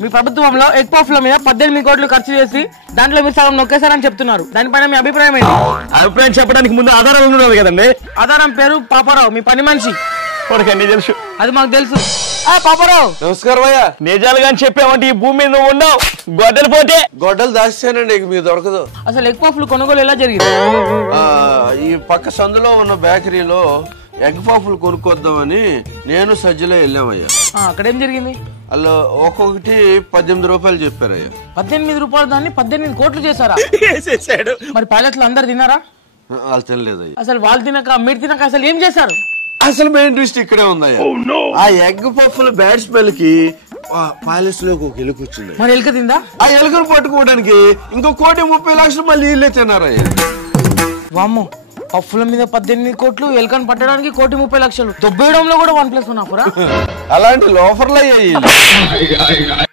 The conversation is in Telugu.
మీ ప్రభుత్వంలో ఎగ్ పఫ్ల మీద పద్దెనిమిది కోట్లు ఖర్చు చేసి దాంట్లో మీరు సగం నొక్కేశారని చెప్తున్నారు. దానిపైన మీ అభిప్రాయం ఏంటి? అభిప్రాయం చెప్పడానికి ముందు ఆధారాలు ఉండాలి కదండి. ఆధారం పేరు పాపారావు మీ పని మనిషి. కొడుకండి తెలుసు. అది మాకు తెలుసు. ఆ పాపారావు! నమస్కారం అయ్యా. నిజాలు కానీ చెప్పామంటే ఈ భూమి మీద నువ్వు ఉండవు. గొడ్డలు పోతే గొడ్డలు దాచానండి ఇక మీకు దొరకదు. అసలు ఎగ్ పఫ్లు కొనుగోలు ఎలా జరిగింది? ఆ, ఈ పక్క సందులో ఉన్న బేకరీలో ఎగ్ పఫ్లు కొనుక్కొద్దామని నేను సజ్జలో వెళ్ళామయ్యా. ఆ, అక్కడ ఏం జరిగింది? వాళ్ళు ఒక్కొక్కటి పద్దెనిమిది రూపాయలు చెప్పారయ్యా. పద్దెనిమిది రూపాయలు దాన్ని పద్దెనిమిది కోట్లు చేశారా? మరి ప్యాలెట్లు అందరు తిన్నారా? ఆ, వాళ్ళు తినలేదయ్యా. అసలు వాళ్ళు తినక మీరు తినక అసలు ఏం చేశారు? అసలు మెయిన్ ట్విస్ట్ ఇక్కడే ఉందయ్యా. ఆ ఎగ్ పఫ్ల బ్యాడ్ స్మెల్కి ప్యాలెస్లోకి ఒక ఎలుక వచ్చింది. మరి ఎలుక తిందా? ఆ ఎలుకను పట్టుకోవడానికి ఇంకో కోటి ముప్పై లక్షలు మళ్ళీ వీళ్ళే తిన్నారయ్యా. వామ్మో. పఫ్ల మీద పద్దెనిమిది కోట్లు ఎలుకను పట్టడానికి కోటి ముప్పై లక్షలు. దొబ్బేయడంలో కూడా వన్ ప్లస్ ఆఫరా అలాంటి లోఫర్లు అయ్యాయి.